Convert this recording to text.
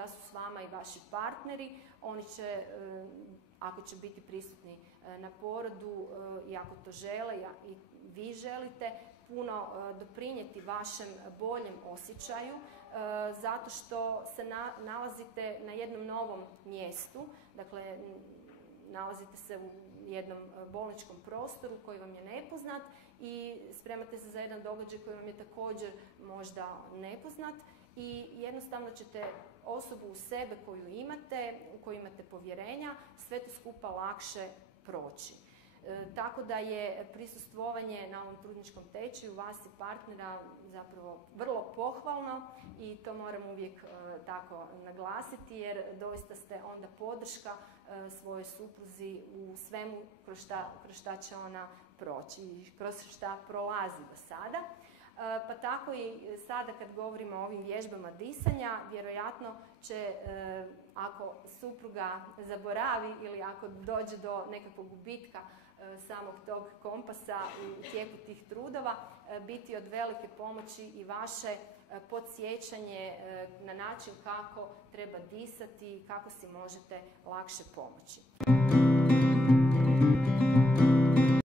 da su s vama i vaši partneri. Oni će, ako će biti prisutni na porodu i ako to žele i vi želite, puno doprinijeti vašem boljem osjećaju, zato što se nalazite na jednom novom mjestu, dakle nalazite se u jednom bolničkom prostoru koji vam je nepoznat i spremate se za jedan događaj koji vam je također možda nepoznat i jednostavno ćete osobu u sebe koju imate, u koju imate povjerenja, sve to skupa lakše proći. Tako da je prisustvovanje na ovom trudničkom tečaju vas i partnera zapravo vrlo pohvalno i to moram uvijek tako naglasiti, jer doista ste onda podrška svojoj supruzi u svemu kroz šta će ona proći i kroz šta prolazi do sada. Pa tako i sada kad govorimo o ovim vježbama disanja, vjerojatno će, ako supruga zaboravi ili ako dođe do nekakvog gubitka samog tog kompasa u tijeku tih trudova, biti od velike pomoći i vaše podsjećanje na način kako treba disati i kako si možete lakše pomoći.